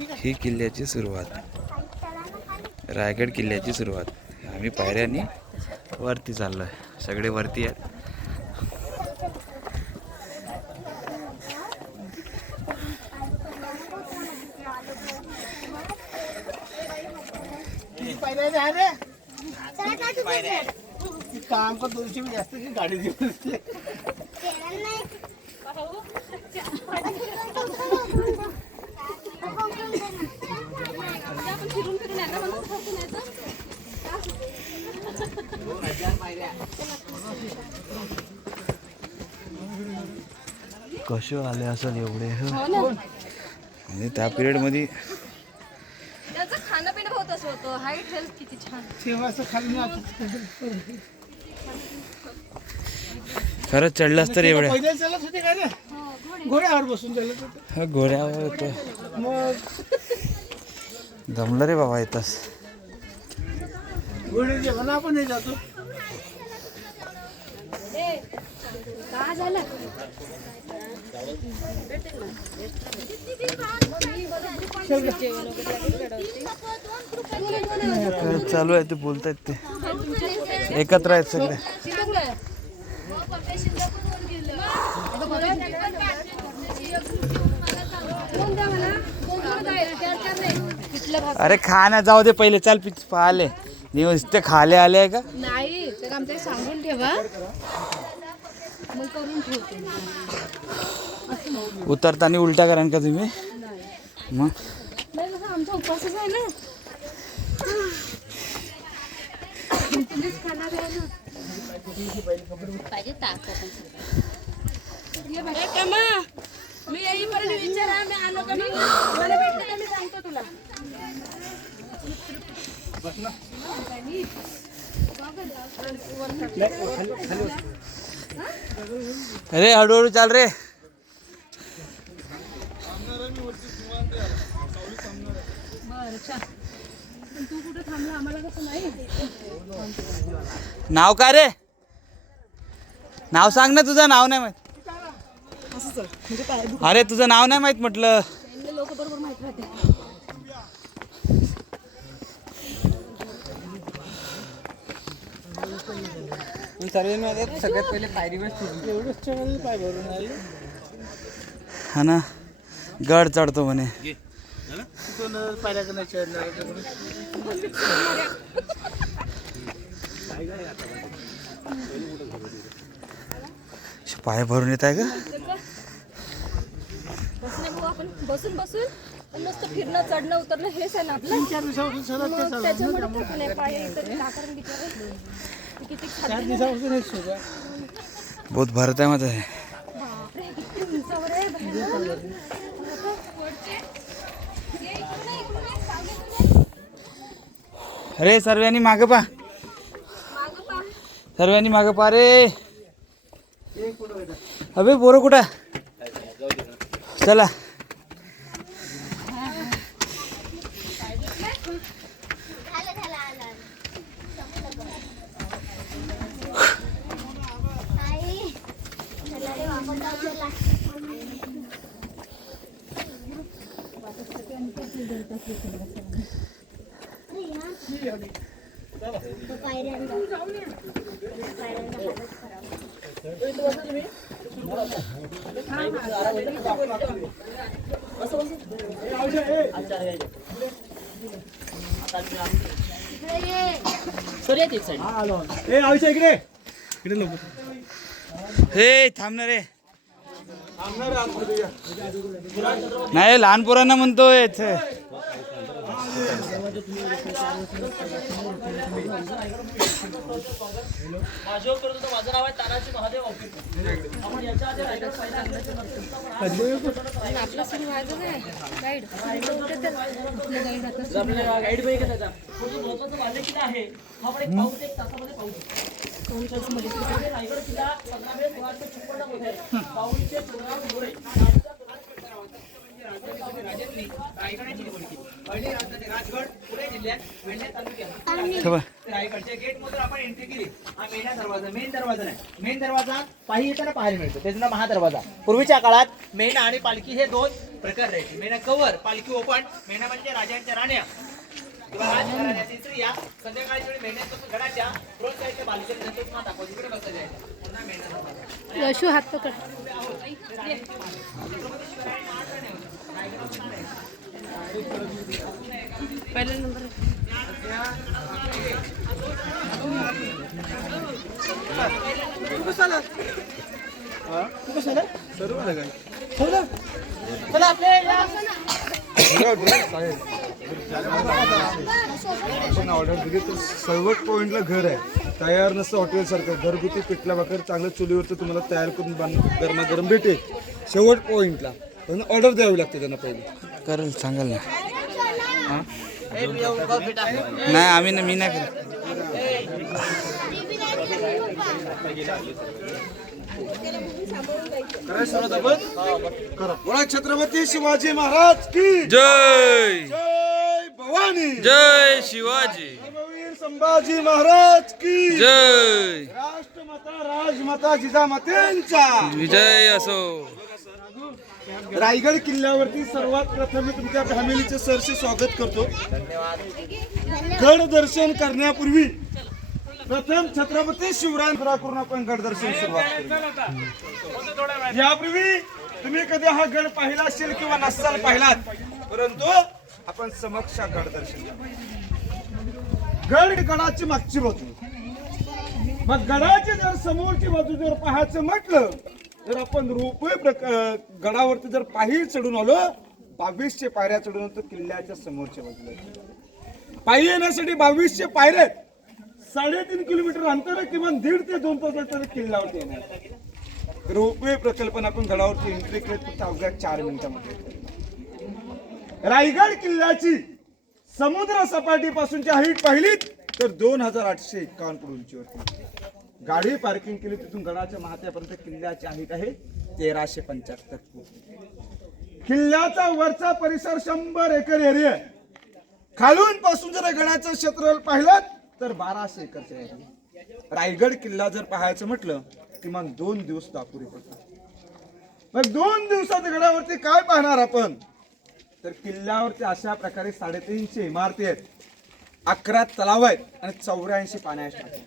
ही किल्ल्याची सुरुवात, रायगड किल्ल्याची सुरुवात. आम्ही पायऱ्यांनी वरती चाललोय, सगळे वरती आहेत. काम का 200 भी जास्त की गाडी घेऊन कसे आले असेल एवढे. आणि त्या पिरियड मध्ये त्याचं खाणं पिणं होत असं होतं. हाईट हेल्थ किती छान. सेवाचं खाली खरंच चढलास तर एवढ्या पहिले चालत होते का रे, घोड्यावर बसून चालत होते. घोड्यावर होतो. मग जमलं रे बाबा येतास. घोडे जेवण आपण हे जातो. का झालं चालू आहे ते बोलतायत, ते एकत्र आहेत सगळे. अरे खाण्या जाऊ दे पहिले, चाल पिच पाहिले नुसते खाले आले आहे का नाही तर आमच्या सांगून ठेवा, मग करून ठेवते. उतरताना उलटा करान का तुम्ही? मग नाही कसं आमचा उपवासच आहे ना. तुम्हीच खाणार आहे ना. पाहिजे ताकद. मी येईपर्यंत विचारा, मी आणू का? मी मला भेटलं का मी सांगतो तुला. अरे हळूहळू चाल रे. तू कुठे थांबला आम्हाला कसं नाही. नाव काय रे? नाव सांग ना, तुझं नाव नाही माहित. अरे तुझं नाव नाही माहित म्हटलं. लोक बरोबर माहित राहते. सगळ्यात पहिले पायरीवर एवढंच चढायला पाय भरून आले. हा ना, गड चढतो म्हणे. पायऱ्याचं नाही चढणार. पाय भरून येत आहे का? आपण बसून बसून मस्त फिरणं, चढणं, उतरणं हेच आहे ना आपलं. 3-4 दिवसापासून सलग ते चालू. त्याच्यामुळे थकून आहे पाय इथं आकारण बिचारे. किती 4 दिवसापासून हेच सुरू आहे. बहुत भरत आहे माझं. बापरे किती उंचावर आहे. अरे सर्वांनी मागं पा, सर्वांनी मागं पा रे. अबे पोरं कुठं? चला हे थांबणार रे. नाही लहान पोरांना म्हणतोय. माझं नाव आहे तानाजी महादेव. आपण याच्या आधी रायगड पाहिला आपलं सुरू व्हायचं नाही गाईड. गाईड पाहिजे का त्याचा महत्वाचं माझे किल्ला आहे. हा पण एक पाऊस 1 तासामध्ये पाऊस रायगड किल्ला 15/1656 मध्ये पाऊसचे 14 घोडे पहिली राजधानी राजगड पुणे जिल्ह्यात वेल्हे तालुक्यात रायगडच्या गेट मधून आपण एंट्री केली. हा मेन दरवाजा, मेन दरवाजा नाही, मेन दरवाजा पाहिजे येताना पाहायला मिळतो, त्याचं नाव महादरवाजा. पूर्वीच्या काळात मेणा आणि पालखी हे दोन प्रकार राहायचे. मेणा कवर, पालखी ओपन. मेणा म्हणजे राजांच्या राण्या किंवा राजघराण्याच्या स्त्रिया संध्याकाळच्या वेळी मेहनत घडाच्या रोज जायच्या बालकेला नंतर पुन्हा दाखवायची इकडे बसा जायचं पुन्हा मेहनत यशू हात पकड. पहिला नंबर आपण ऑर्डर दिली तर सर्वच पॉईंटला घर आहे. तयार नसतं हॉटेलसारखं घरगुती पिठला भाकर चांगलं चुलीवरचं तुम्हाला तयार करून गरमागरम भेटेल शेवट पॉईंटला. पण ऑर्डर द्यावी लागते त्यांना पहिले. करेल सांगाल ना. नाही आम्ही ना मी नाही करत. बोला छत्रपती शिवाजी महाराज की जय जय. भवानी जय शिवाजी. धर्मवीर संभाजी महाराज की जय. राष्ट्रमाता राजमाता जिजामातेंचा विजय असो. रायगड किल्ल्यावरती सर्वात प्रथम मी तुमच्या फॅमिलीचे सरसे स्वागत करतो. गड दर्शन करण्यापूर्वी प्रथम छत्रपती शिवरायांना करून आपण गड दर्शन सुरुवात करू. यापूर्वी तुम्ही कधी हा गड पाहिला असेल किंवा नसाल पाहिलात, परंतु आपण समक्ष गड दर्शन गड गडाची मागची बाजू. मग गडाची जर समोरची बाजू जर पाहायचं म्हटलं तर आपण रोपवे गडावरती जर पायी चढून आलो 2200 पायऱ्या चढून आलो तर किल्ल्याच्या समोरच्या बाजूला पायी येण्यासाठी 2200 पायऱ्या 3.5 किलोमीटर अंतर किमान 1.5 ते 2 तास किल्ल्यावरती येणार. रोपवे प्रकल्पना आपण गडावरती एंट्री केली फक्त अवघ्या 4 मिनिटांमध्ये. रायगड किल्ल्याची समुद्र सपाटीपासूनची हाईट पाहिली तर 2851 फूट उंचीवरती. गाडी पार्किंग केली तिथून गडाच्या महात्यापर्यंत किल्ल्याची हाईट आहे 1375 फूट. किल्ल्याचा वरचा परिसर 100 एकर एरिया. खालून पासून जर गडाचं क्षेत्रफळ पाहिलं तर 1200 एकरचे एरिया. रायगड किल्ला जर पाहायचं म्हटलं किमान 2 दिवस दापुरी पडतात. मग 2 दिवसात गडावरती काय पाहणार आपण तर किल्ल्यावरती अशा प्रकारे 350 इमारती आहेत, 11 तलाव आहेत आणि 84 पाण्याच्या टाक्या.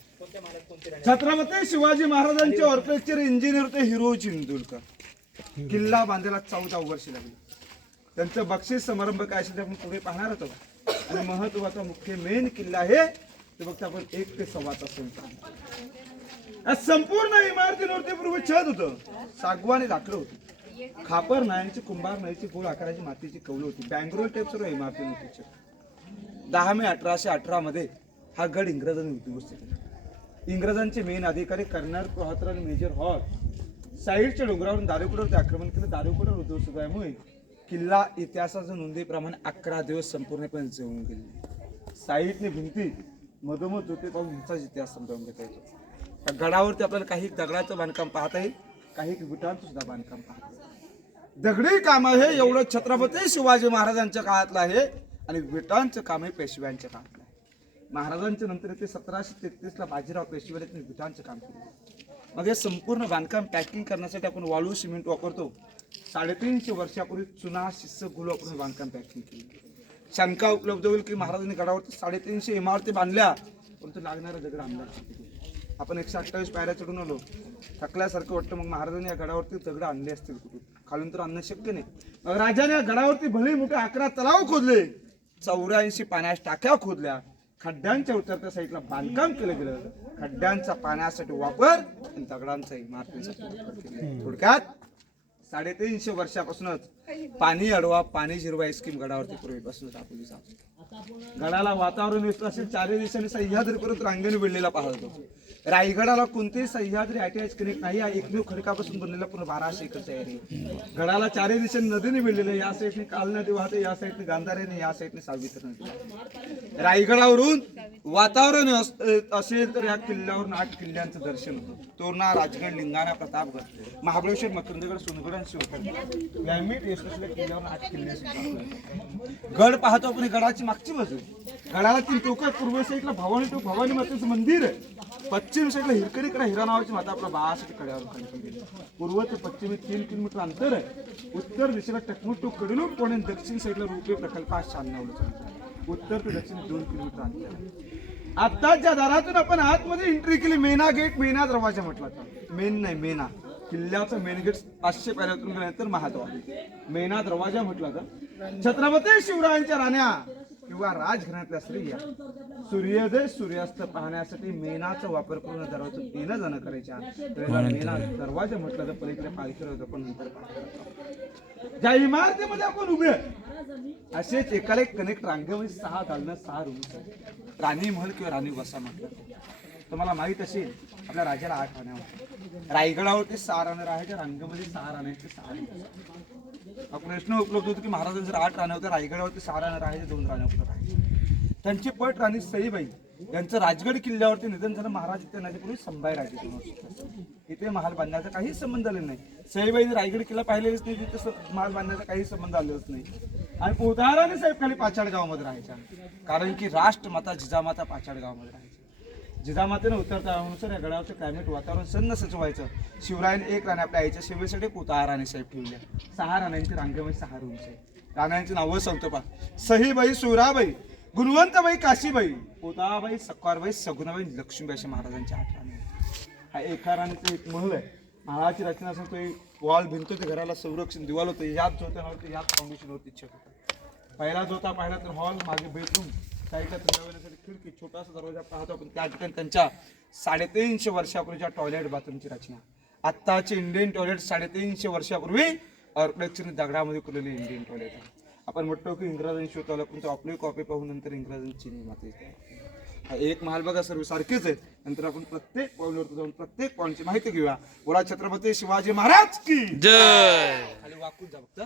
छत्रपती शिवाजी महाराजांचे ऑर्केस्ट्रा इंजिनियर होते हिरो चिंदुलकर. किल्ला बांधायला 14 वर्ष लागली. त्यांचं बक्षीस समारंभ काय असेल ते आपण पुढे पाहणार होतो. आणि महत्वाचा मुख्य मेन किल्ला आहे ते फक्त आपण 1 ते 1.25 तास. संपूर्ण इमारतीवरती पूर्वी छत होतं, सागवानी लाकडं होती, खापर नायांची कुंभार नाहीची गोल आकाराची मातीची कौलं होती. बँगलोर टाईप सर्व इमारती होती. 10 मे 1818 मध्ये हा गड इंग्रजांनी उद्ध्वस्त केला. इंग्रजांचे मेन अधिकारी कर्नल कोहात्र आणि मेजर हॉल साईडच्या डोंगरावरून दारुकुडावरती आक्रमण केलं. दारुकुडावर उद्ध्वस्त झाल्यामुळे किल्ला इतिहासाच्या नोंदीप्रमाणे 11 दिवस संपूर्णपणे जळून गेले. साईडने भिंती मधोमध होते पाहून हिंसाचा इतिहास समजावून घेता येतो. गडावरती आपल्याला काही दगडाचं बांधकाम पाहता येईल, काही विटांचं सुद्धा बांधकाम पाहता येईल. दगडी काम आहे एवढं छत्रपती शिवाजी महाराजांच्या काळातलं आहे आणि विटांचं काम आहे पेशव्यांच्या काळातलं आहे. महाराजांच्या नंतर ते 1733 ला बाजीराव पेशव्याने विटांचं काम केलं. मग हे संपूर्ण बांधकाम पॅकिंग करण्यासाठी आपण वाळू सिमेंट वापरतो. 350 वर्षापूर्वी चुना शिस्स गुल वापरून बांधकाम पॅकिंग केली. शंका उपलब्ध होईल की महाराजांनी गडावरती 350 इमारती बांधल्या परंतु लागणारा दगड आणला. आपण 128 पायऱ्या चढून आलो, थकल्यासारखं वाटतं. मग महाराजांनी या गडावरती दगड आणले असतील कुठून, खालून तर आणणं शक्य नाही. मग राजाने या गडावरती भले मोठे 11 तलाव खोदले, 84 पाण्याच्या टाक्या खोदल्या, खड्ड्यांच्या उतरत्या साईडला बांधकाम केलं गेलं. खड्ड्यांचा पाण्यासाठी वापर आणि दगडांचा इमारतीसाठी वापर केला. थोडक्यात 350 वर्षापासूनच पाणी अडवा पाणी जिरवा स्कीम गडावरती पूर्वीपासूनच राबवली जाते. गडाला वातावरण व्यस्त असेल, 4 दिवसांनी सह्याद्री परत रांगेने विडलेला पाहतो. रायगडाला कोणतेही सह्याद्री अटॅच कनेक्ट नाही. हा एकमेव खडकापासून बनलेला पूर्ण 1200 एकरचा एरिया. गडाला 4 दिवसांनी नदीने विडलेलं. या साईडने काल नदी वाहते, या साईडने गांधारेने, या साईडने सावित्री नदी. रायगडावरून वातावरण असेल तर या किल्ल्यावरून 8 किल्ल्यांचं दर्शन होतं. तोरणा, राजगड, लिंगाणा, प्रतापगड, महाबळेश्वर, मकरंदगड, सोनगड आणि शिवगड या किल्ल्यावरून 8 किल्ले. गड पाहतो आपण. गडाची मागची बाजू, गडाला 3 टोक, पूर्व साईडला भवानी मातेचं मंदिर आहे. पश्चिम साईडला हिरकणीकडे हिरा नावाची माता आपल्या बाळासाठी कड्यावर खाली गेली. पूर्व ते पश्चिमी 3 किलोमीटर अंतर आहे. उत्तर दिशेला टकमुटू कडलून कोणे दक्षिण साईडला रुपये प्रकल्प हा शालनावलं चालतो. उत्तर ते दक्षिण 2 किलोमीटर अंतर आहे. आता ज्या दारातून आपण आतमध्ये एंट्री केली, मेना गेट, मेना दरवाजा म्हटला तर मेन नाही, मेना किल्ल्याचा मेन गेट 500 पायऱ्यातून गेल्यानंतर महाद्वार. मेना दरवाजा म्हटला तर छत्रपती शिवरायांच्या राण्या किंवा राजघराण्यातल्या स्त्रिया सूर्योदय सूर्यास्त पाहण्यासाठी मेनाचा वापर करून दरवाजा 3 जण करायच्या. मेना दरवाजा म्हटलं तर पलीकडे पालखी होतं, पण नंतर पालखी. ज्या इमारतीमध्ये आपण उभे असेच एकाला एक कनेक्ट रांगेमध्ये 6 दालनं 6 रूम्स आहेत. राणी महल किंवा राणी वसा म्हटलं तुम्हाला माहित असेल आपल्या राज्याला 8 राण्या होत्या. रायगडावरती 6 राण्या राहायच्या, रांगेमध्ये 6 राण्यांचे 6 रूम्स. प्रश्न उपलब्ध होतो की महाराजांचे जर 8 राण्या होत्या, रायगडावरती 6 राण्या राहायच्या, 2 राण्या उपलब्ध राहायच्या. त्यांची पट राणी सईबाई यांचं राजगड किल्ल्यावरती निधन झालं. महाराज इथे येण्यापूर्वी संभाजी राजे इथे महाल बांधण्याचा काही संबंध आलेला नाही. सईबाईने रायगड किल्ला पाहिलेच नाही, तिथे महाल बांधण्याचा काही संबंध आलेलाच नाही. आणि पोताराने साहेब खाली पाचाड गावामध्ये राहायच्या, कारण की राष्ट्रमाता जिजामाता पाचाड गावामध्ये राहायची. जिजामातेनं उतरतानुसार या गडावरचं क्लायमेट वातावरण सन्न सजवायचं. शिवरायाने 1 राणी आपल्या आईच्या सेवेसाठी पोताराने साहेब ठेवल्या. 6 राण्यांची रांगेमध्ये 6 रूम्स आहे. राण्यांची नावं सांगतो पा: सहीबाई, सुराबाई, गुणवंतबाई, काशीबाई, पोताबाई, सक्कारबाई, सगुणाबाई, लक्ष्मीबाई अशा महाराजांच्या 8 राणी. हा एका राणीचा एक महल आहे. महालाची रचना असं तो वॉल भिंत ते घराला संरक्षण दिवाल होतं. याच जोत्या नव्हते, याच फाउंडेशनवरती छत होतं. पहिला जोता पाहिला तर हॉल, मागे बेडरूम, साईडला थंडावण्यासाठी खिडकी, छोटासा दरवाजा पाहतो आपण. त्या ठिकाणी त्यांच्या 350 वर्षापूर्वीच्या टॉयलेट बाथरूमची रचना. आत्ताचे इंडियन टॉयलेट 350 वर्षापूर्वी ऑर्किटेक्चरने दगडामध्ये केलेले इंडियन टॉयलेट आहे. आपण म्हणतो की इंग्रजांनी शोधवलं, पण आपली कॉपी पाहून नंतर इंग्रजांची माती. हा एक महाल बघा सर्व सारखेच आहे. नंतर आपण प्रत्येक पॉईंटवर जाऊन प्रत्येक पॉईंटची माहिती घेऊया. बोला छत्रपती शिवाजी महाराज की जय. खाली वाकून जा फक्त.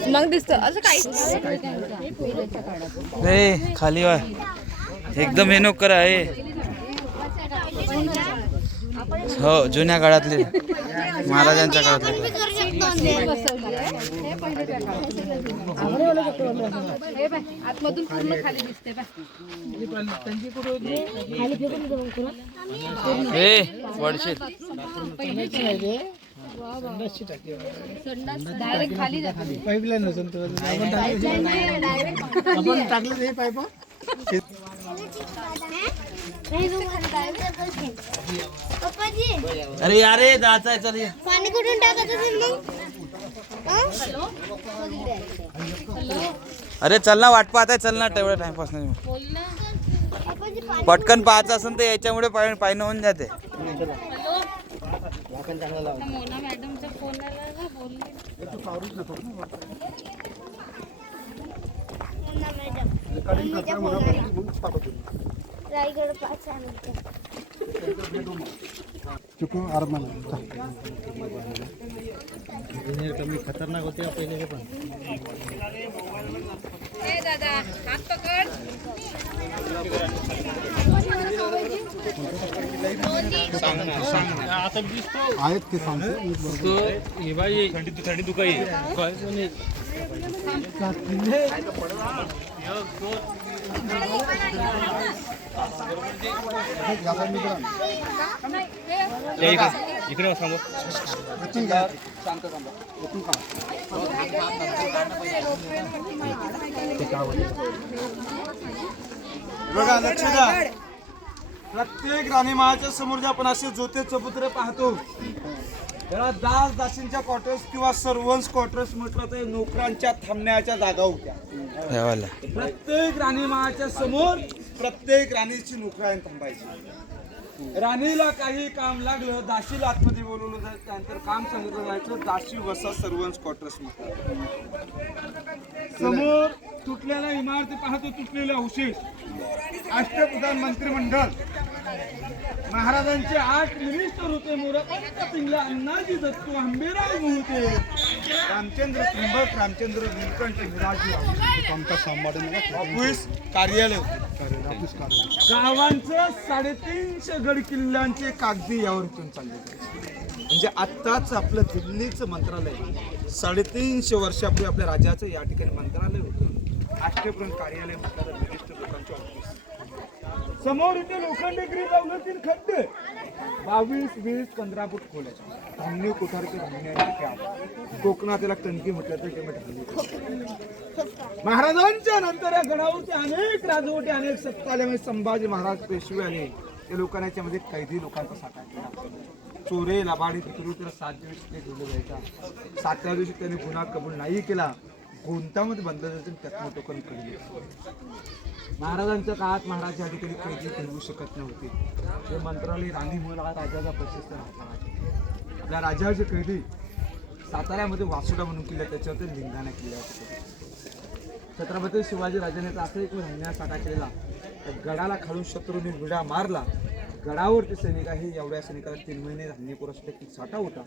मग दिसत असं काही ए खाली वा एकदम मेनोकर आहे. हो, जुन्या काळातले, महाराजांच्या काळातले. आतमधून पूर्ण खाली दिसते. ए वडशेत डायरेक्ट खाली जाते. पाईपलाईन असून आपण टाकलं नाही पाईप. अरे यारे जायचंय, चल ये. पाणी कुठून टाकत असेल मग? अरे चल ना, वाट पाहताय, चल ना. तेवढा टाइमपास नाही. पटकन पाहायचं असेल तर याच्यामुळे पायनं होऊन जाते. रायगड 5 चुकून आरमान कमी खतरनाक होते पहिले पण. दादा हात पकड. आहेत ते सांगतो. थंडी दुखाई इकडे सांगू. बघा लक्ष द्या. प्रत्येक राणीमहाच्या समोर जे आपण असे जोते चबुतरे पाहतो, त्याला दास दासींच्या क्वार्टर्स किंवा सर्वन्स क्वार्टर्स म्हटलं तर नोकरांच्या थांबण्याच्या जागा होत्या. प्रत्येक राणीमहाच्या समोर प्रत्येक राणीची नोकरांनी थांबायची. राणीला काही काम लागलं, दासीला आतमध्ये बोलवलं जायचं, त्यानंतर काम सांगितलं जायचं. दासी वसा सर्वन्स क्वार्टर्स म्हणतात. समोर तुटलेल्या इमारती पाहतो, तुटलेले अवशेष. अष्टप्रधान मंत्रिमंडळ महाराजांचे 8 मिनिस्टर होते. मोरपंत पिंगला अण्णाजी दत्तू आंबेराव मोहिते, रामचंद्र त्रिंबक, रामचंद्र नीलकंठ विराजी आमचा सांभाळून ऑफिस कार्यालय होते. ऑफिस कार्य गावांचं 350 गड किल्ल्यांचे कागदी यावर इथून चालले होते. म्हणजे आत्ताच आपलं दिल्लीचं मंत्रालय 350 वर्षापूर्वी आपल्या राज्याचं या ठिकाणी मंत्रालय होतं. आष्टेपर्यंत कार्यालय म्हटलं तर मिनिस्टर लोकांचे ऑफिस. समोर इथे लोखंडी ग्रील लावलं 3 खड्डे 22, 20, 15 फूट खोलायचे. धान्य कोठारचे धान्य कोकणात त्याला टंकी म्हटलं तर ते धान्य. महाराजांच्या नंतर या गडावरती अनेक राजवटी, अनेक सत्ता आल्यामुळे संभाजी महाराज पेशवे आले. त्या लोकांना याच्यामध्ये कैदी लोकांचा साठा केला. चोरे लबाडी पितरू त्याला 7 दिवस ते ठेवलं जायचा. 7व्या दिवशी त्याने गुन्हा कबूल नाही केला. गोंतामध्ये बंद जायचं, त्यातनं टोकन कळले. महाराजांच्या काळात महाराज या ठिकाणी कैदी ठेवू शकत नव्हते. ते मंत्रालय राणीमुळे हा राजाचा प्रशस्त राहता. आपल्या राजाचे कैदी साताऱ्यामध्ये वासुडा म्हणून केला, त्याच्यावर लिंगाणा केला. छत्रपती शिवाजी राजाने असं एक धान्यासाठा केलेला. गडाला खालून शत्रूने विडा मारला. गडावरती सैनिक आहे, एवढ्या सैनिकाला 3 महिने धान्य पुरवठा साठा होता.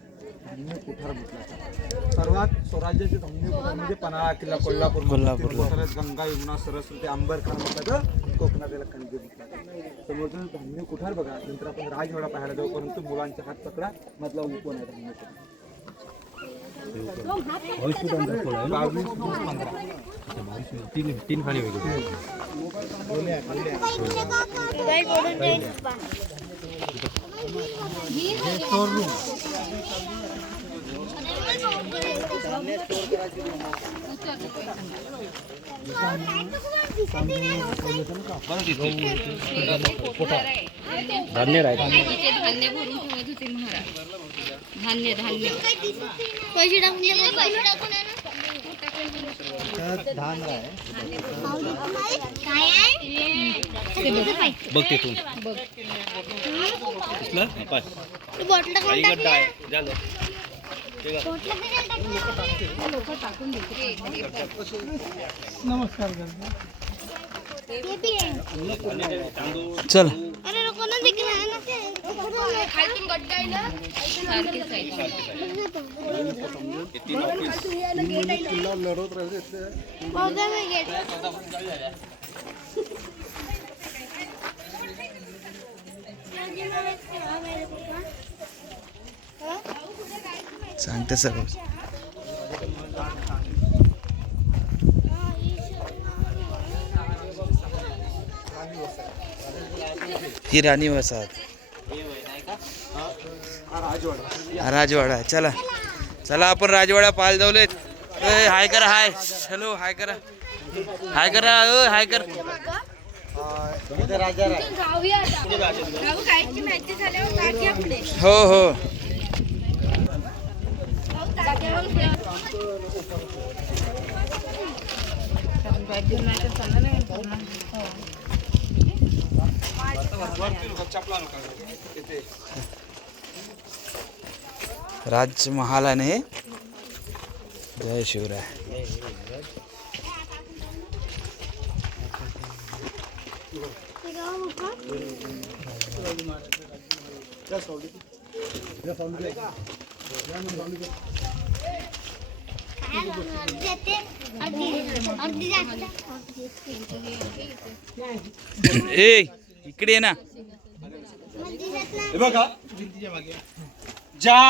धान्य कोठार म्हटला. सर्वात स्वराज्याचे धान्य कोठार म्हणजे पन्हाळा किल्ला, कोल्हापूर, गंगा, यमुना, सरस्वती, आंबरखान म्हटलं, कोकणात त्याला खंडी म्हटलं. समोरचं धान्य कोठार बघा. नंतर आपण राजवाडा पाहायला जाऊ, परंतु मुलांचा हात पकडा मधला उपवन आहे धान्य कोठार. 3 खाली वेगळे धान्य राहते. धान्य भरून ठेवत होते महाराज. धान्य धान्य पैसे टाकून दे मग. धान आहे काय आहे? बघ तिथून तू बॉटल टाकून टाकली. नमस्कार. चल अरे लोक ना दिखना है ना ते. खालतून गड्डायला सारखीच आहे. लढत राहते. बघा मी गेट. सांगते सर्व. ही राणी वसाहत, राजवाडा. चला चला आपण राजवाडा पाहायला जाऊलेत. हाय करा, हाय. हॅलो, हाय करा, हाय करा, हाय कर. जाऊया आता. जाऊ कायची माहिती झाल्यावर काढूया पुढे. हो हो. राजमहाल आहे. जय शिवराय. ए इकडे ये ना. हे बघा, ज्या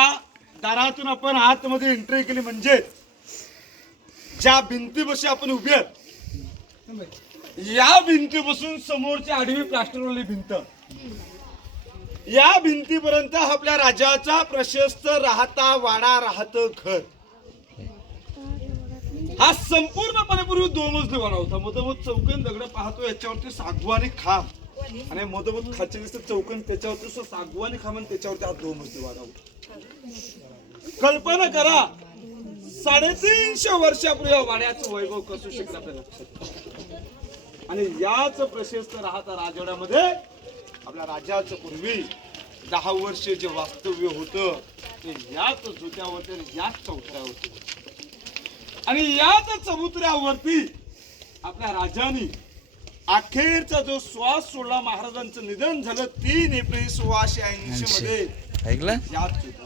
दारातून आपण आतमध्ये एंट्री केली म्हणजे ज्या भिंतीपाशी आपण उभे आहोत, या भिंतीपासून समोरची आडवी प्लास्टरवाली भिंत, या भिंतीपर्यंत आपल्या राजाचा प्रशस्त राहता वाडा, राहतं घर. हा संपूर्णपणे पूर्वी 2 मजली वाडा होता. मधोमध चौकन दगड पाहतो, याच्यावरती सागवानी खांब आणि मधोमध खालचे दिसतं चौकन, त्याच्यावरती सागवानी खांब आणि त्याच्यावरती हा 2 मजली वाडा होता. कल्पना करा, 350 वर्षापूर्वी या वाड्याचं वैभव कसं शकलं आपल्या लक्षात. आणि याच प्रशस्त राहता राजवाड्यामध्ये आपल्या राजाचं पूर्वी 10 वर्ष जे वास्तव्य होतं ते याच जुत्यावरती, याच चौथऱ्यावरती. आणि याच चबुतऱ्यावरती आपल्या राजांनी अखेरचा जो श्वास सोडला महाराजांचं निधन झालं 3 एप्रिल 1680 मध्ये ऐकलं याच होता.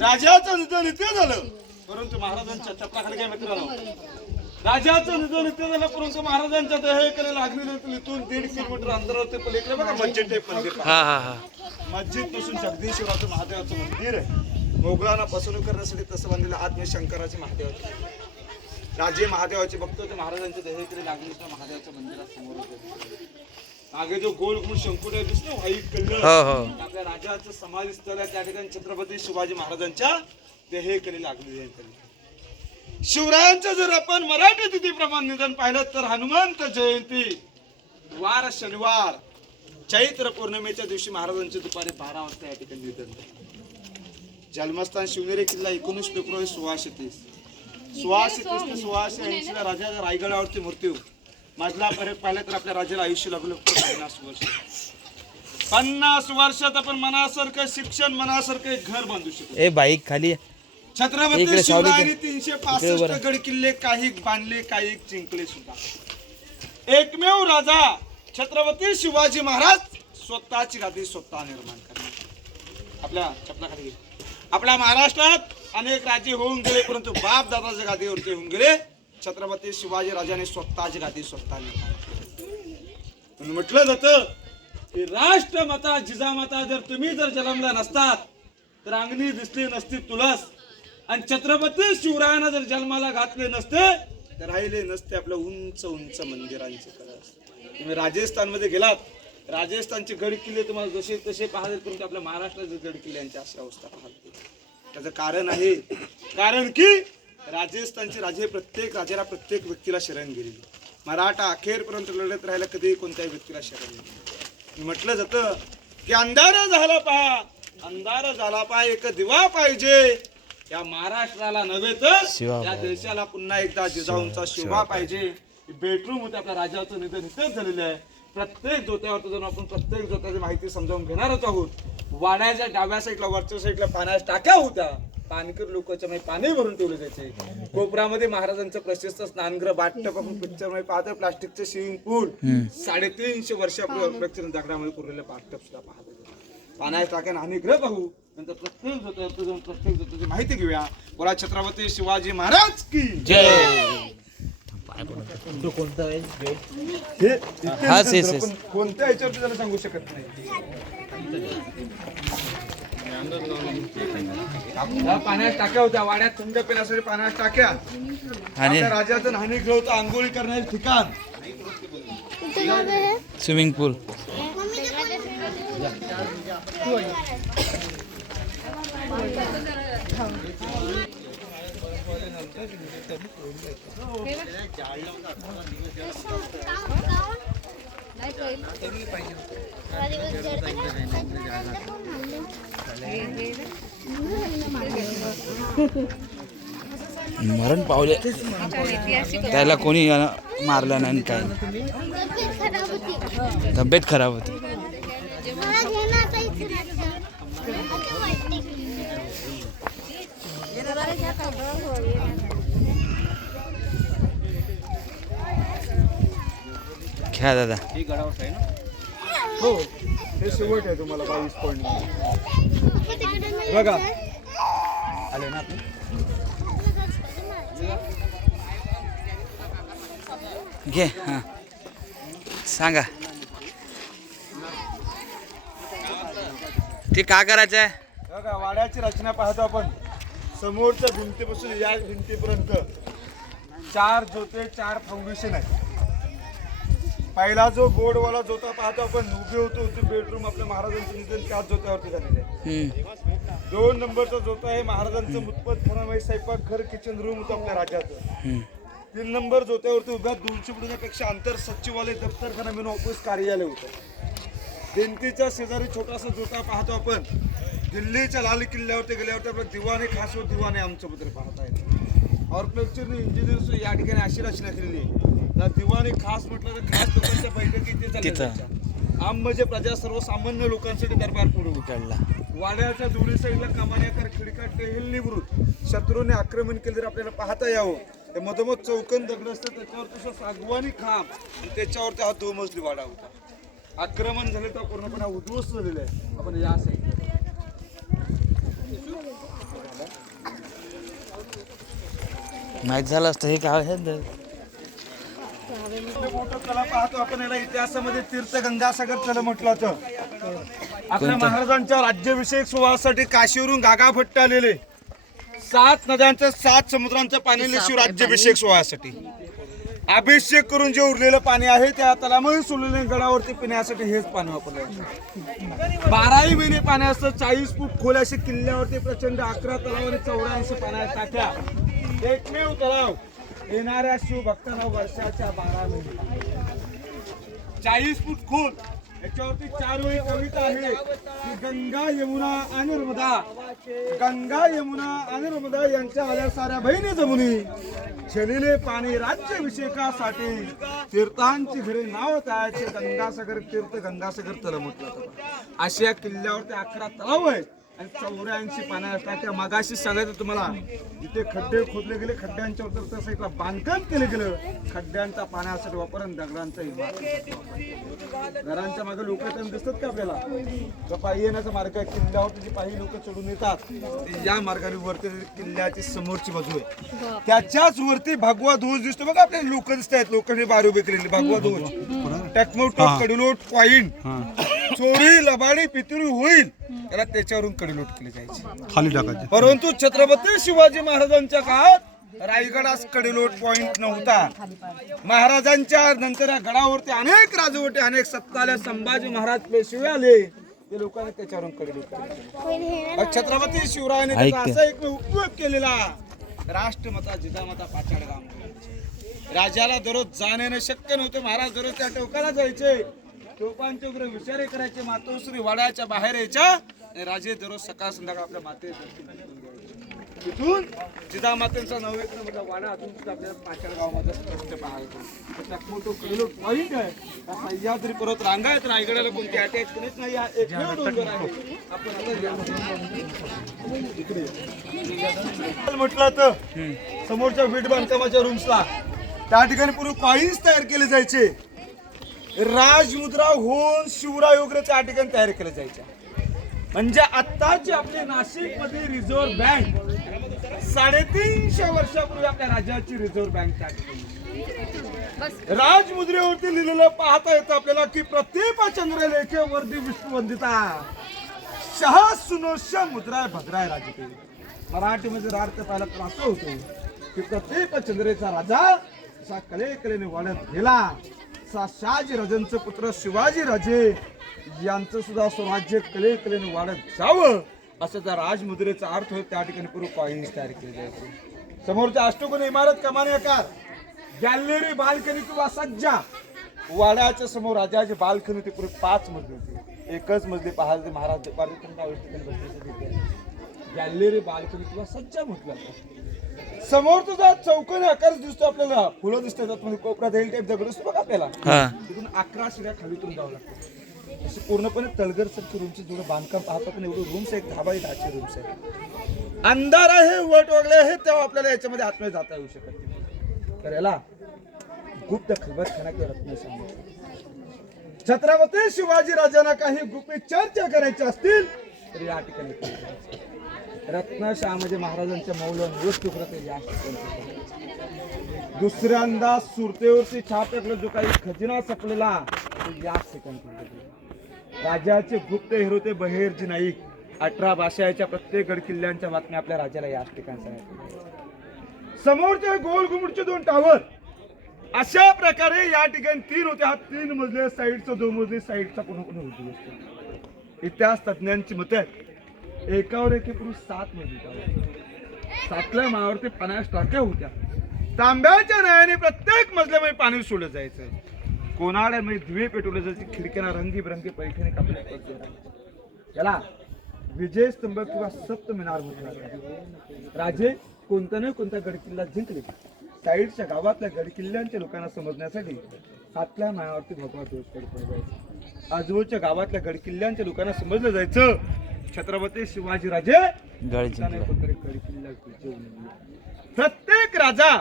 राजाचं निधन इथे झालं परंतु महाराजांच्या चपलाखाली काय मित्रांनो राजाचं निधन इथे झालं परंतु महाराजांच्या देहेकडे लागलेलं इथून 1.5 किलोमीटर अंतरावरती पलीकडे बघा मस्जिद टाईप मंदिर हा हा हा मस्जिद पासून जगदीश्वराचं महादेवाचं मंदिर आहे. मोगलांना फसवणूक करण्यासाठी तसं बांधलेलं आत्म शंकराचे महादेवाचे राजे महादेवाचे भक्त होते. महाराजांच्या देहेकडे लागलेल्या महादेवाच्या मंदिरासमोर होते. मागे जो गोल गुण शंकुट दिसतो व्हाईट कलर हो हो आपल्या राजाचं समाधी स्थळ आहे त्या ठिकाणी छत्रपती शिवाजी महाराजांच्या देहेकडे लागलेले आहे. शिवरायांचं जर आपण मराठी तिथीप्रमाणे निधन पाहिलं तर हनुमंत जयंती वार शनिवार चैत्र पौर्णिमेच्या दिवशी महाराजांचे दुपारी 12 वाजता या ठिकाणी निधन झालं. जन्मस्थान शिवनेरी किल्ला 19 फेब्रुवारी 1630 1630 ते 1680 ला राजा रायगडावरती मृत्यू. मधला फरक पाहिला तर आपल्या राजाला आयुष्य लागलं 50 वर्ष. 50 वर्षात आपण मनासारखं शिक्षण मनासारखं एक घर बांधू शकतो. ए बाईक खाली छत्रपती इकडे सावली शिवरायांनी इकडे 365 बरं. गड किल्ले काही बांधले काही जिंकले सुद्धा. एकमेव राजा छत्रपती शिवाजी महाराज स्वतःची गादी स्वतः निर्माण करणार. आपल्या चपलाखाली घे. आपल्या महाराष्ट्रात अनेक राज्य होऊन गेले परंतु बाप दादाच्या गादीवरती होऊन गेले. छत्रपती शिवाजी राजाने स्वतःची गादी स्वतः निर्माण केली. म्हणून म्हटलं जातं की राष्ट्रमाता जिजामाता जर तुम्ही जर जन्मला नसतात तर अंगणी दिसली नसती तुलस आणि छत्रपती शिवरायांना जर जन्माला घातले नसते तर राहिले नसते आपल्या उंच उंच मंदिरांचे कळस. तुम्ही राजस्थान मध्ये गेलात राजस्थानचे गड किल्ले तुम्हाला जसे तसे पाहाल परंतु आपल्या महाराष्ट्राचे गड किल्ल्यांची अशी अवस्था पाहते. त्याचं कारण आहे कारण की राजस्थानचे राजे प्रत्येक राजाला प्रत्येक व्यक्तीला शरण गेलेली. मराठा अखेरपर्यंत लढत राहायला कधी कोणत्याही व्यक्तीला शरण गेली. म्हटलं जातं की अंधार झाला पहा एक दिवा पाहिजे या महाराष्ट्राला नव्हे तर या देशाला पुन्हा एकदा जिजाऊंचा शोभा पाहिजे. बेडरूम होते आपल्या राजाचं निधन इथेच झालेलं आहे. प्रत्येक जोत्यावरती जाऊन आपण प्रत्येक जोत्याची माहिती समजावून घेणारच आहोत. वाड्याच्या डाव्या साईडला वरच्या साईडला पाण्याच्या टाक्या होत्या. पानकर लोकांच्या मध्ये पाणी भरून ठेवले जायचे. कोपऱ्यामध्ये महाराजांचं प्रशस्त स्नानगृह बाटपासून पिक्चर मध्ये पाहतो प्लास्टिकचे स्विमिंग पूल 350 वर्षापूर्वी दगडामध्ये कोरलेले बाटप सुद्धा पाहतो. पाण्याच्या टाक्या नाणीगृह पाहू नंतर प्रत्येक जोत्यावरती जाऊन प्रत्येक जोत्याची माहिती घेऊया. बोला छत्रपती शिवाजी महाराज की जय. कोणत्या ह्याच्यावरती त्याला सांगू शकत नाही. पाण्यात टाक्या होत्या वाड्यात थंड पिण्यासाठी पाण्यात टाक्या आणि राजाचं न्हाणीगृह होतं आंघोळी करण्याचे ठिकाण स्विमिंग पूल. मरण पावले त्याला कोणी मारलं नाही काय तब्येत खराब होती. घ्या दादा. हो हे शेवट आहे तुम्हाला 22 पॉईंट बघा आले ना. घे हां सांगा ते का करायचं आहे. बघा वाड्याची रचना पाहतो आपण. समोरच्या भिंतीपासून या भिंतीपर्यंत 4 जोते 4 फाउंडेशन आहे. पहिला जो गोडवाला जोता पाहतो आपण उभे होतो ते बेडरूम आपल्या महाराजांचं निधन त्याच जोत्यावरती झालेलं आहे. 2 नंबरचा जोता आहे महाराजांचं मुतपत फरामाई स्वयंपाक घर किचन रूम होतं आपल्या राजाचं. 3 नंबर जोत्यावरती उभ्या 200 फुटापेक्षा अंतर सचिवालय दफ्तरखाना म्हणून ऑफिस कार्यालय होतं. भिंतीच्या शेजारी छोटासा जोता पाहतो आपण. दिल्लीच्या लाल किल्ल्यावरती गेल्यावरती आपलं दिवाने खास व दिवाने आमचं पत्र पाहता येतं. आर्किटेक्चर इंजिनियर या ठिकाणी अशी रचना केलेली आहे. दिवाने खास म्हटलं तर खास लोकांच्या बैठकी इथे चालल्या. आम म्हणजे प्रजा सर्वसामान्य लोकांसाठी दरबार पुढे उचलला. वाड्याच्या दोन्ही साईडला कमान्याकर खिडका टेहल निवृत्त शत्रूने आक्रमण केले तर आपल्याला पाहता यावं ते मधोमध चौकन दगड असतं त्याच्यावर तसं सागवानी खांब आणि त्याच्यावरती हा 2 मजली वाडा होता. आक्रमण झाले तर पूर्णपणे उद्ध्वस्त झालेलं आहे. आपण या साईड माहित झालं असतं हे काय आहे मोठं तलाव पाहतो आपण. याला इतिहासामध्ये तीर्थ गंगासागर तलाव म्हटलं तर आपल्या महाराजांच्या राज्याभिषेक सोहळ्यासाठी काशीवरून गागाभट्ट आलेले 7 नद्यांच्या 7 समुद्रांच्या पाण्याने शिवराज्याभिषेक सोहळ्यासाठी अभिषेक करून जे उरलेलं पाणी आहे त्या तलावामध्ये सोडलेल्या गडावरती पिण्यासाठी हेच पाणी वापरलं. 12 महिने पाणी असतं. 40 फूट खोल असे किल्ल्यावरती प्रचंड 11 तलाव आणि 84 पाण्याच्या टाक्या. एकमेव तलाव येणाऱ्या शिवभक्तांना वर्षाच्या 12 महिने 40 फूट खोल. याच्यावरती 4 वेळी कविता आहे की गंगा यमुना आणि नर्मदा, गंगा यमुना आणि नर्मदा यांच्या आल्या साऱ्या बहिणी जमुनी झेलेले पाणी राज्याभिषेकासाठी तीर्थांची घरे नाव त्याचे गंगासागर तीर्थ गंगासागर तलाव म्हटलं जातं. अशा किल्ल्यावरती 11 तलाव आहेत आणि 84 पाण्या टाक्या. मागाशी सांगायचं तुम्हाला जिथे खड्डे खोदले गेले खड्ड्यांच्या उत्तर साईडला बांधकाम केलं गेलं खड्ड्यांचा पाण्यासाठी वापर आणि दगडांचा घरांच्या मागे लोक दिसतात का आपल्याला? पायी येण्याचा मार्ग आहे. किल्ल्यावरती जी पायी लोक चढून येतात ते या मार्गाने वरती किल्ल्याची समोरची बाजू आहे. त्याच्याच वरती भगवा ध्वज दिसतो बघा. आपल्याला लोक दिसत आहेत. लोकांनी बारी उभी केलेली भगवा ध्वज टॅकमोट कडुलोट पॉइंट चोरी लबाडी पितुरी होईल त्याला त्याच्यावरून कडुलोट केली जायची खाली टाकायचे. परंतु छत्रपती शिवाजी महाराजांच्या काळात रायगडास कडेलोट पॉइंट नव्हता. महाराजांच्या नंतर या गडावरती अनेक राजवटी अनेक सत्ता आल्या. संभाजी महाराज पेशवे आले ते लोकांनी त्याच्यावरून कडेलोट केली. छत्रपती शिवरायाने त्याचा असा एक उपयोग केलेला राष्ट्रमाता जिजामाता पाचाडगाव राजाला दररोज जाणे शक्य नव्हतं. महाराज दररोज त्या टोकाला जायचे. टोपांचे उग्र विचारे करायचे. मातोश्री वाड्याच्या बाहेर यायच्या. राजे दररोज सकाळ संध्याकाळ आपल्या माते तिथून जिजामातेचा नववेत्र वाडा अजून सुद्धा आपल्याला पाचाडगावमध्ये स्पष्ट पाहायला पॉइंट आहे. सह्याद्री पर्वत रांगा आहेत. रायगडाला कोणती अटॅच कोणीच नाही. एकमेव डोंगर आहे. आपण म्हटलं तर समोरच्या वीट बांधकामाच्या रूम्सला त्या ठिकाणी पूर्वी कॉइन्स तयार केले जायचे. राजमुद्रा होऊन शिवराय वगैरे त्या ठिकाणी तयार केल्या जायच्या. म्हणजे आत्ताची आपली नाशिक मध्ये रिझर्व्ह बँक 350 वर्षापूर्वी आपल्या राज्याची रिझर्व्ह बँक त्या ठिकाणी राजमुद्रेवरती लिहिलेलं पाहता येतं आपल्याला की प्रतिभा चंद्र लेखे वर्दी विष्णुवंदिता शहा सुनोश मुद्राय भद्राय राजते. मराठीमध्ये अर्थ पाहिला तर असं होतो की प्रतिभा चंद्रेचा राजा असा कलेकलेने वाढत गेला. शहाजी राजांचे पुत्र शिवाजी राजे यांचं सुद्धा स्वराज्य कलेकलेने वाढत जावं असं त्या राजमुद्रेचा अर्थ होत. त्या ठिकाणी पूर्व कॉइन्स तयार केले जायचे. समोरच्या अष्टकोनी इमारत कमानी आकार गॅलरी बाल्कनी किंवा सज्जा. वाड्याच्या समोर राजाची बाल्कनी ती पूर्वी 5 मजली होती. एकच मजली पाहायला महाराज गॅलरी बाल्कनी किंवा सज्जा म्हटलं. समोर तुझा चौकोनी आकार दिसतो आपल्याला. फुलं दिसतात मध्ये कोपऱ्यात येईल टाईप दगड असतो बघा आपल्याला. तिथून 11 शिड्या खालीतून जावं लागतं. असे पूर्णपणे तळगर सारखी रूमची जेवढं बांधकाम पाहतो पण एवढं रूम्स आहे. 10 बाय 10 रूम्स आहेत. अंधार आहे वट वगैरे आहे तेव्हा आपल्याला याच्यामध्ये आतमध्ये जाता येऊ शकत नाही. तर याला गुप्त खलबतखाना किंवा रत्न सांगितलं. छत्रपती शिवाजी राजांना काही गुपित चर्चा करायची असतील तर या ठिकाणी रत्नशाह म्हणजे महाराजांच्या मौल्यवान वस्तू या ठिकाणी. दुसऱ्यांदा सुरतेवरती छापेतला जो काही खजिना सपलेला तो याच ठिकाणी. राजाचे गुप्त हिरोते बहेरजी नाईक 18 भाषा याच्या प्रत्येक गड किल्ल्यांच्या बातम्या आपल्या राजाला याच ठिकाणी सांगितल्या. समोरच्या गोल घुमटचे 2 टावर अशा प्रकारे या ठिकाणी 3 होते. हा 3 मजले साईडचा 2 मजले साईडचा पूर्णपणे होती असतो. इतिहास तज्ञांची मते आहेत एकावर एक पुरुष 7 मजली. 7व्या माळावरती 50 टाक्या होत्या. तांब्याच्या नळ्याने प्रत्येक मजल्यामध्ये पाणी सोडलं जायचं. कोणाड्यामध्ये दिवे पेटवले जायचे. खिडक्यांना रंगीबिरंगी पैठणी कापले जायचे. त्याला विजय स्तंभ किंवा सप्त मिनार म्हटलं. राजे कोणता ना कोणता गडकिल्ला जिंकले साईडच्या गावातल्या गडकिल्ल्यांच्या लोकांना समजण्यासाठी 7व्या माळावरती भगवा ध्वज फडकवायचा. आजूबाजूच्या गावातल्या गडकिल्ल्यांच्या लोकांना समजलं जायचं छत्रपती शिवाजी राजे गड जिंकला. प्रत्येक राजा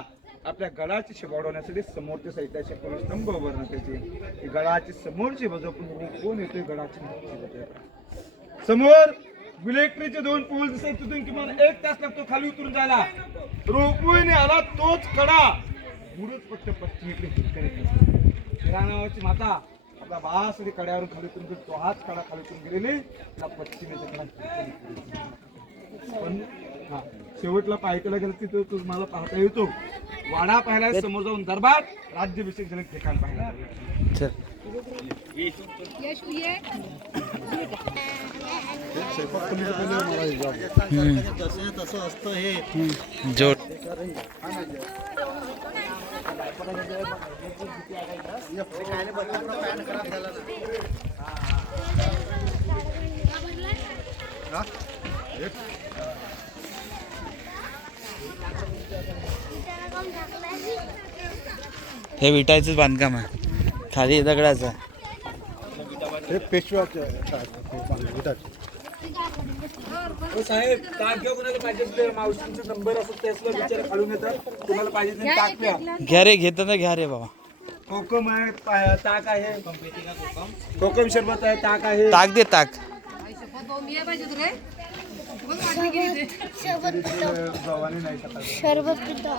आपल्या गळाची शेप वाढवण्यासाठी समोरच्या साईडला स्तंभ उभारण्यात येते. ही गळाची समोरची बाजू आपण कोण येतोय गळाची समोर इलेक्ट्रिकचे 2 पोल दिसतात. तिथून किमान 1 तास लागतो खाली उतरून जायला. रोपवेने आला तोच कडा मुळच फक्त पश्चिमेकडे नावाची माता आपला बासाठी कड्यावरून खाली उतरून गेली. तो हाच कडा खाली उतरून गेलेली त्याला पश्चिमेचा कडा. पण हा शेवटला पायथ्याला गेलं तिथं तुम्हाला पाहता येतो वाडा पाहायला. समोर जाऊन दरबार राज्याभिषेक जनक ठिकाण पाहायला. चल तसं असतं हे जोड हे विटायचंच बांधकाम आहे. खाली दगडाचं. हे पेशवाचं साहेब ताक घेऊ कोणाला पाहिजे मावशींचा नंबर असतो त्याला विचार खालून येतात. तुम्हाला पाहिजे ते ताक प्या. घ्या रे घेत तर घ्या रे बाबा. कोकम आहे ताक आहे. कोकम शरबत आहे ताक आहे. ताक दे ताक. शरबत पितो.